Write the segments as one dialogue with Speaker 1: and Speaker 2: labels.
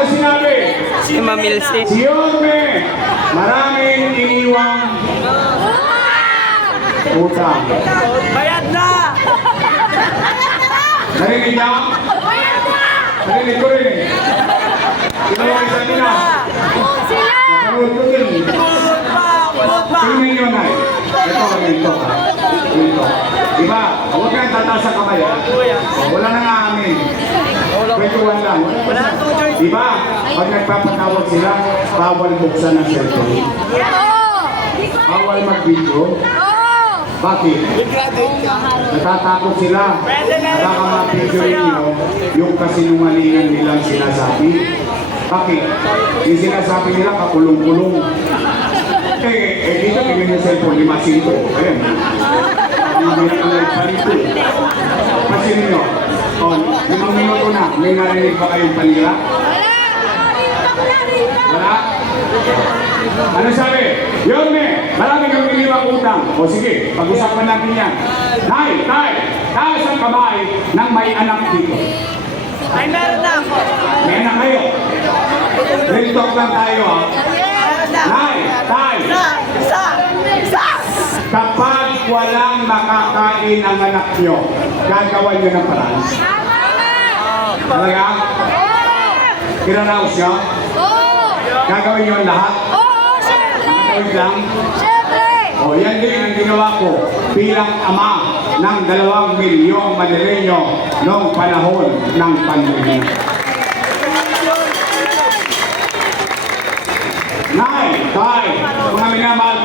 Speaker 1: Ano sinabi?
Speaker 2: Si Mamilsi.
Speaker 1: Si Yorme, maraming iniwang utang.
Speaker 2: Bayad na!
Speaker 1: Narinig niya? Narinig ko rin eh. Ginawa isa nila. Ko din. Tingnan nyo na Ito, ganito. Ganito. Diba? Huwag kang tataas sa kamay. ha? Wala nang aamin. Kwentuhan lang.
Speaker 2: Wala two choice.
Speaker 1: Diba? Pag nagpapatawag sila, bawal buksan ang cellphone. Bawal mag-video. Bakit? Natatakot sila. Baka ma-picture ninyo yung kasinungalingan nilang sinasabi. Bakit? Yung sinasabi nila kakulong-kulong. Eh dito tingnan yung cellphone, lima sinto. Ayan. Hindi na ang nagpalito. Pansin ninyo. Oh, limang minuto na. May narinig ba kayong panira? Wala? Ano sabi? Yorme, marami kang iniwang utang. O sige, pag-usapan natin yan. Nay, tay, taas ang kamay ng may anak dito.
Speaker 2: Ay, meron na ako!
Speaker 1: May anak kayo. Real talk lang tayo ha. Nay, tay,
Speaker 2: Isa! Isa! Isa!
Speaker 1: kapag walang makakain ang anak nyo, gagawan nyo ng paraan. Talaga? Kinaraos nyo? Gagawin nyo lahat? Gagawin lang? O yan din ang ginawa ko bilang ama ng dalawang milyong Manileño noong panahon ng pandemya.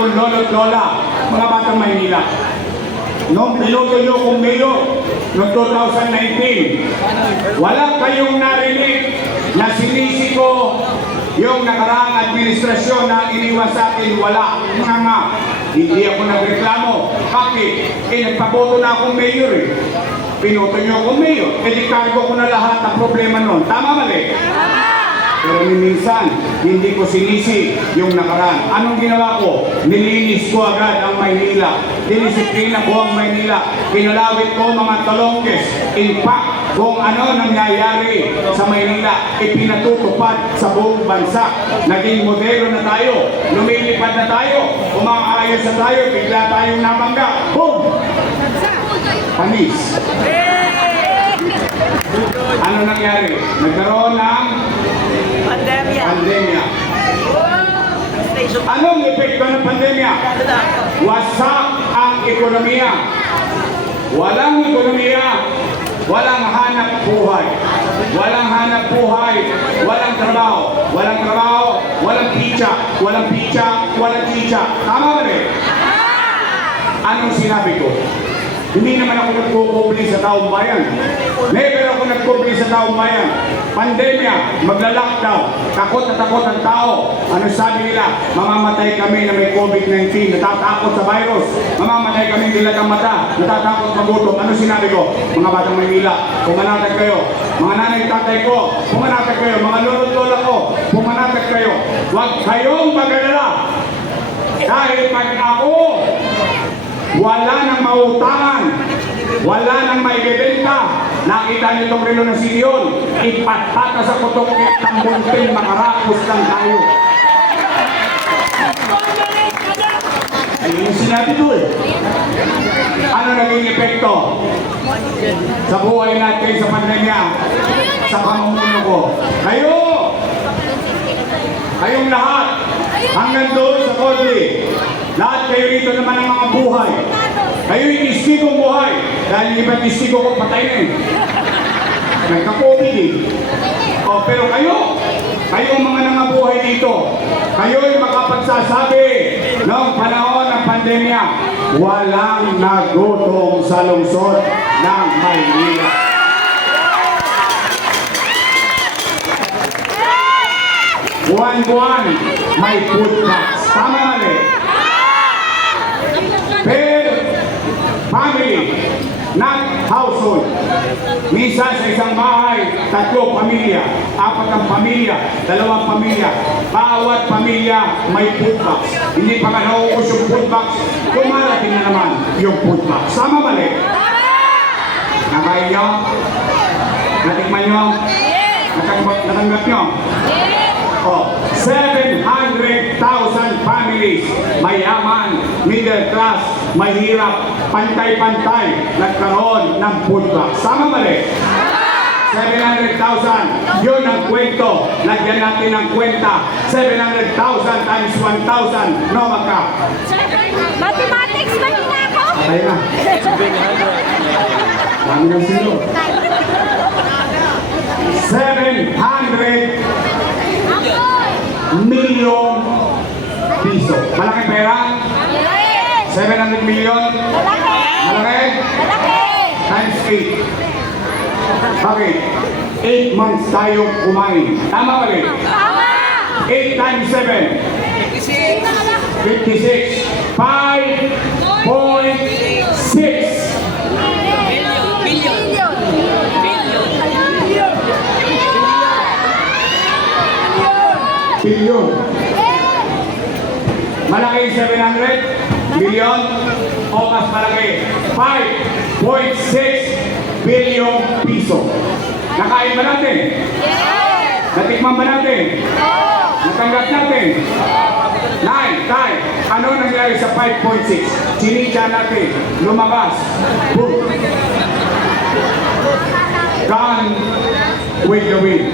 Speaker 1: Kong lolo at lola, mga batang Maynila. Noong piloto nyo kong mayor, noong 2019, wala kayong narinig na sinisi ko yung nakaraang administrasyon na iniwan sa akin, wala. Mga nga, hindi ako nagreklamo. Bakit? Eh, nagpaboto na akong mayor eh. Pinoto nyo akong mayor. Eh, di cargo ko na lahat ng problema noon. Tama mali? Pero minsan, hindi ko sinisi yung nakaraan. Anong ginawa ko? Nilinis ko agad ang Maynila. Dinisiplina ko ang Maynila. Kinalawit ko mga talongkes. In fact, kung ano nangyayari sa Maynila, ipinatutupad sa buong bansa. Naging modelo na tayo. Lumilipad na tayo. Umaayos na tayo. Bigla tayong nabangga. Boom! Panis. Ano nangyari? Nagkaroon ng
Speaker 2: Pandemya!
Speaker 1: pandemya. Anong epekto ng pandemya? Wasak ang ekonomiya. Walang ekonomiya, walang hanap buhay. Walang hanap buhay, walang trabaho. Walang trabaho, walang pizza. Walang pizza, walang pizza. Tama ba rin? Anong sinabi ko? Hindi naman ako nagkukubli sa taong bayan. Never ako nagkubli sa taong bayan. Pandemya, magla-lockdown. Takot na takot ang tao. Ano sabi nila? Mamamatay kami na may COVID-19. Natatakot sa virus. Mamamatay kami dilat ang mata. Natatakot magutom. Ano sinabi ko? Mga batang Maynila, pumanatag kayo. Mga nanay tatay ko, pumanatag kayo. Mga lolo't lola ko, pumanatag kayo. Huwag kayong mag-alala. Dahil pag ako wala nang mautangan. Wala nang maibebenta. Nakita niyo itong relo ng Siyon. Ipatpata sa putok ng munting makarapos lang tayo. Ayun yung sinabi ko eh. Ano naging epekto? Sa buhay natin sa pandemya. Sa pamumuno ko. Kayo! Kayong lahat! Hanggang doon sa Kodli. Lahat kayo rito naman ang mga buhay. Kayo yung istigong buhay. Dahil yung iba't istigo ko patay na eh. Nagka-COVID eh. O, pero kayo, kayo ang mga nangabuhay dito. Kayo yung makapagsasabi noong panahon ng pandemya, walang nagutom sa lungsod ng Maynila. Buwan-buwan, may food box. Tama mali. Per family, not household. Minsan sa isang bahay, tatlo pamilya, apat ang pamilya, dalawang pamilya. Bawat pamilya may food box. Hindi pa nga nauubos yung food box, kumarating na naman yung food box. Tama mali. Nakain nyo? Natikman nyo? Natanggap, ako. 700,000 families, mayaman, middle class, mahirap, pantay-pantay, nagkaroon ng food bank. Sama mali? 700,000. Yun ang kwento. Lagyan natin ng kwenta. 700,000 times 1,000. No, maka.
Speaker 3: Mathematics, ba na ako?
Speaker 1: Patay na. Dami ng sino. 700 million piso. Malaki pera?
Speaker 3: Yes!
Speaker 1: 700 million?
Speaker 3: Malaki!
Speaker 1: Malaki?
Speaker 3: Malaki!
Speaker 1: Times 8. Bakit? 8 months tayo kumain. Tama ba rin?
Speaker 3: Tama!
Speaker 1: 8 times 7. 56. 5.6.
Speaker 3: Billion!
Speaker 1: Billion. Malaki yung 700 billion o mas malaki? 5.6 billion piso. Nakain ba natin?
Speaker 3: Yes!
Speaker 1: Natikman ba natin?
Speaker 3: Oh!
Speaker 1: Natanggap natin? Nine, time. Ano nangyari sa 5.6? Sinitya natin. Lumabas. Boom. Gone with the wind.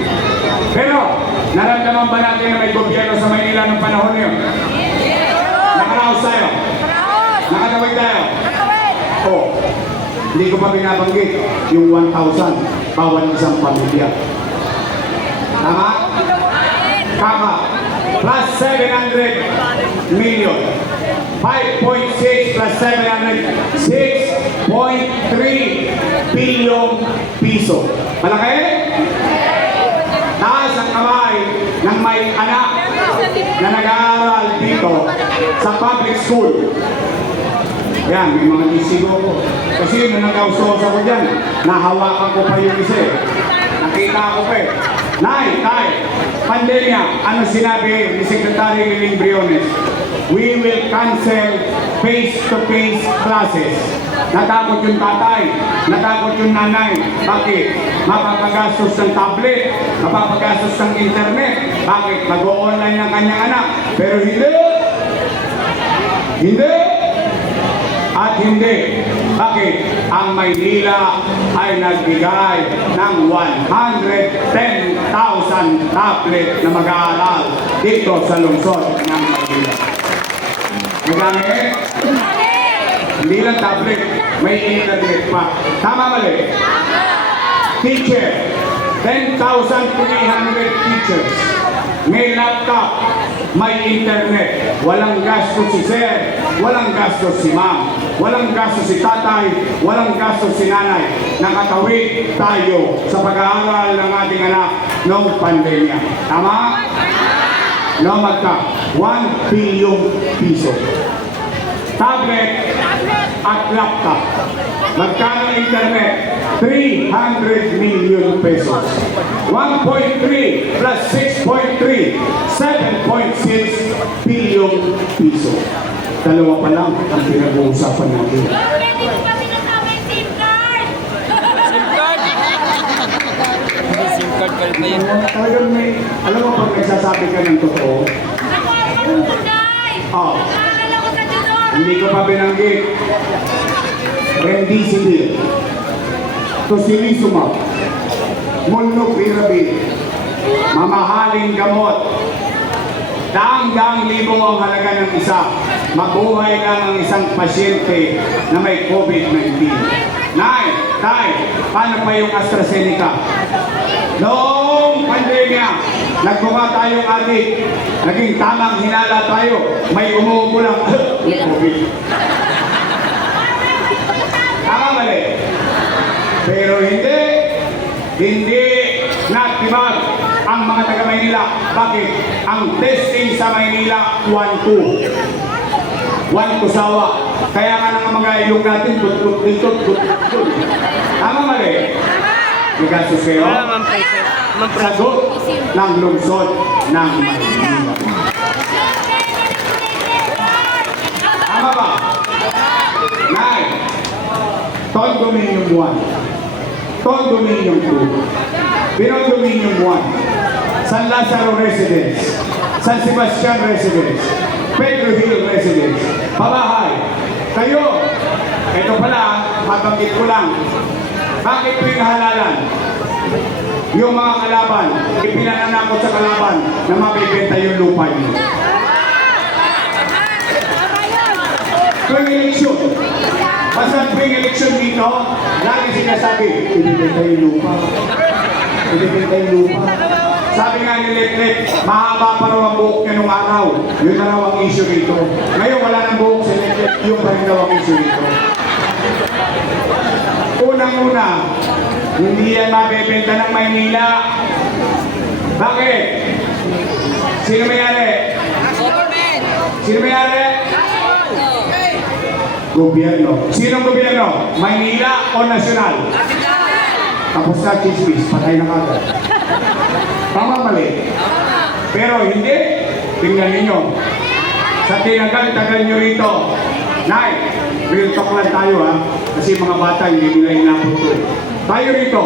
Speaker 1: Pero, naramdaman ba natin na may gobyerno sa Maynila ng panahon niyo? Nakaraos tayo. Nakatawid tayo.
Speaker 3: Nakawin!
Speaker 1: Oh, hindi ko pa binabanggit yung 1,000 bawat isang pamilya. Tama? Tama. Plus 700 million. 5.6 plus 700, 6.3 billion piso. Malaki? Taas ang kamay ng may anak na nag-aaral dito sa public school. Yan, may mga isigo ko. Kasi yun, nag-ausos ako dyan, nahawakan ko pa yung isa eh. Nakita ko pa eh. Nay, tay, pandemya, ano sinabi ni Secretary Liling Briones? We will cancel face-to-face classes. Natakot yung tatay, natakot yung nanay. Bakit? Mapapagastos ng tablet, mapapagastos ng internet. Bakit? Mag-online ang kanyang anak. Pero hindi, hindi, at hindi. Bakit? Ang Maynila ay nagbigay ng 110,000 tablet na mag-aaral dito sa lungsod ng Maynila. Magamit? Hindi lang tablet, may internet pa. Tama mali? Teacher, 10,300 teachers. May laptop, may internet. Walang gastos si sir, walang gastos si ma'am, walang gastos si tatay, walang gastos si nanay. Nakatawid tayo sa pag-aaral ng ating anak noong pandemya. Tama? No, magka 1 billion piso. Tablet at laptop. Magkano internet? 300 million pesos. 1.3 plus 6.3, 7.6 billion piso. Dalawa pa lang ang pinag-uusapan natin.
Speaker 3: Pwede ko pa sinasabi yung SIM card!
Speaker 4: SIM yan.
Speaker 1: Talagang may, alam mo pag nagsasabi ka ng totoo, oh,
Speaker 3: ko
Speaker 1: hindi ko pa binanggit. Remdesivir, Tocilizumab, Molnupiravir, mamahaling gamot, daang-daang libo ang halaga ng isa. Mabuhay lang ang isang pasyente na may COVID-19. Nay, tay, paano pa yung AstraZeneca? Noong pandemya, nagmukha tayong adik, naging tamang hinala tayo, may umuupo lang. Tama mali? Pero hindi, hindi natibag ang mga taga Maynila. Bakit? Ang testing sa Maynila, 1-2. 1 to sawa. Kaya nga ng mga ilong natin, tut-tut dito, tut-tut. Tama mali?
Speaker 4: Presyo.
Speaker 1: Sagot ng lungsod ng Maynila. Tama ba? Nay, Condominium 1, Condominium 2, Pinondominium 1, San Lazaro Residence, San Sebastian Residence, Pedro Hill Residence. Pabahay. Kayo, ito pala, mabanggit ko lang. Bakit ko halalan? Yung mga kalaban, ipinananakot sa kalaban na mabibenta yung lupa niyo. Tuwing eleksyon, basta tuwing eleksyon dito, lagi sinasabi, ibibenta yung lupa. Ibibenta yung lupa. Sabi nga ni Letlet, mahaba pa raw ang buhok niya nung araw. Yun na raw ang issue dito. Ngayon wala nang buhok si Letlet, yung pa rin daw ang issue dito. Unang-una, hindi yan mabebenta ng Maynila. Bakit? Sino may-ari? Sino may-ari? Gobyerno. Sinong gobyerno? Maynila o nasyonal? Tapos na chismis, patay na kagad. Tama mali. Pero hindi. Tingnan ninyo. Sa tinagal-tagal nyo rito. Nay, real talk lang tayo ha. Kasi mga bata hindi nila eh. Tayo rito,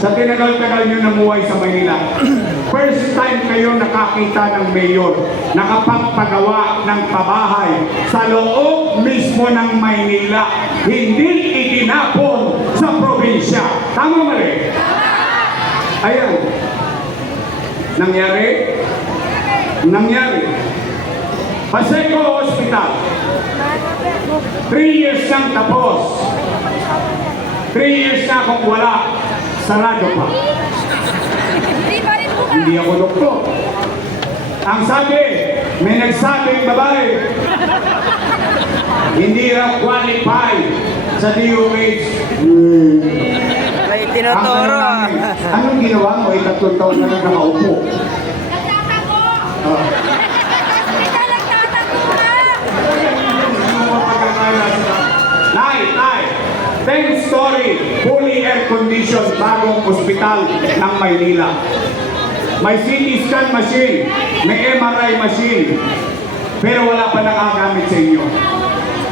Speaker 1: sa tinagal-tagal nyo namuhay sa Maynila, first time kayo nakakita ng mayor, nakapagpagawa ng pabahay sa loob mismo ng Maynila, hindi itinapon sa probinsya. Tama mali? Ayan. Nangyari? Nangyari. Paseco Hospital. Three years nang tapos. Three years na akong wala. Sarado pa.
Speaker 3: Hindi
Speaker 1: ako doktor. Ang sabi, may nagsabing babae, hindi raw qualified sa DOH. Hmm.
Speaker 4: May
Speaker 1: Ang
Speaker 4: tinuturo
Speaker 1: namin, Anong ginawa mo? Itatlong taon na lang nakaupo.
Speaker 3: Nagtatago!
Speaker 1: Ah.
Speaker 3: Ikaw nagtatago ha!
Speaker 1: Nay, nay, 10 story, fully air conditioned bagong ospital ng Maynila. May CT scan machine, may MRI machine, pero wala pa nakagamit sa inyo.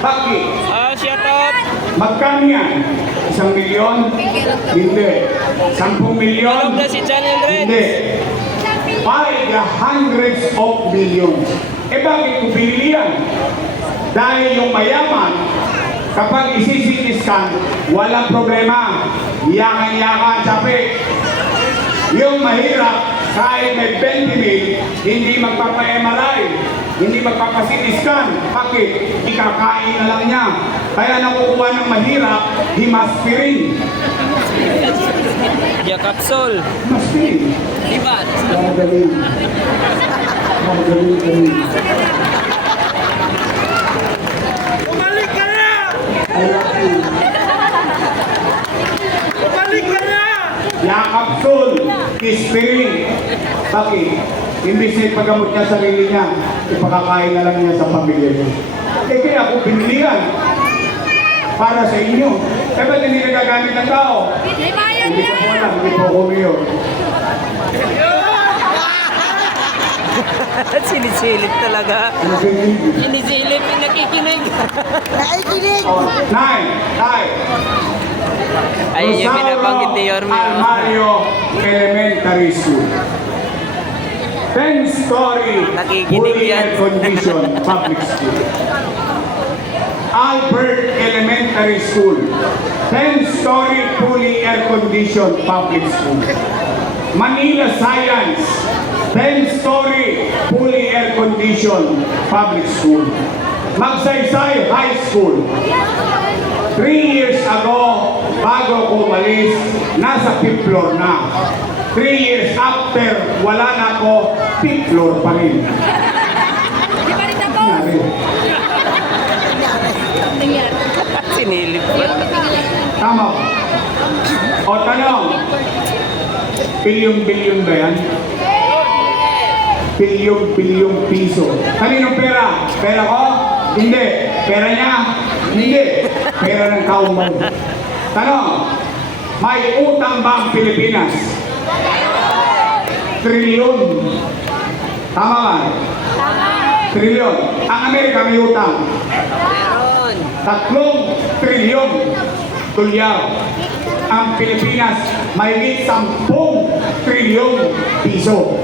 Speaker 1: Bakit?
Speaker 4: Ah, shut up!
Speaker 1: Magkano yan? Isang milyon? Hindi. Sampung milyon? Hindi. By the hundreds of millions. Eh bakit ko binili yan? Dahil yung mayaman, kapag isi-CT walang problema. Yakan-yakan, sabi. Yung mahirap, kahit may 20 mil, hindi magpapa-MRI, hindi magpapa-CT scan. Bakit? Ikakain na lang niya. Kaya nakukuha ng mahirap, himaspirin.
Speaker 4: Ya kapsul.
Speaker 1: Himaspirin.
Speaker 4: Diba?
Speaker 1: Magaling. Magaling galing.
Speaker 4: Bumalik ka na!
Speaker 1: I love you.
Speaker 4: Ka na!
Speaker 1: Yakapsul, kispirin. Bakit? Imbis na ipagamot niya sarili niya, ipakakain na lang niya sa pamilya niya. Eh kaya ako binili yan. Para sa inyo. Eh ba't hindi nagagamit ng tao?
Speaker 3: Hindi
Speaker 1: po alam, hindi po ako mayor.
Speaker 4: Sinisilip talaga. Sinisilip yung nakikinig.
Speaker 1: Oh, Nine, nine.
Speaker 4: Ayun yung binabanggit ni Yorme.
Speaker 1: Almario Elementary School. 10-story
Speaker 4: Nakikinig
Speaker 1: fully air-conditioned public school. Albert Elementary School. 10-story fully air-conditioned public school. Manila Science. 10-story fully air-conditioned public school. Magsaysay High School. Three years ago, bago ko umalis, nasa fifth floor na. Three years after, wala na ako, fifth floor pa rin. Nangyari.
Speaker 4: Sinilip pa.
Speaker 1: Tama ba? O tanong, bilyon-bilyon ba yan? Bilyon-bilyon piso. Kaninong pera? Pera ko? Hindi. Pera niya? Hindi. Pera ng taong. Tanong, may utang ba ang Pilipinas? Trilyon. Tama ba? Trilyon. Ang Amerika may utang. Tatlong trilyon dolyar. Ang Pilipinas may 10 trilyong piso.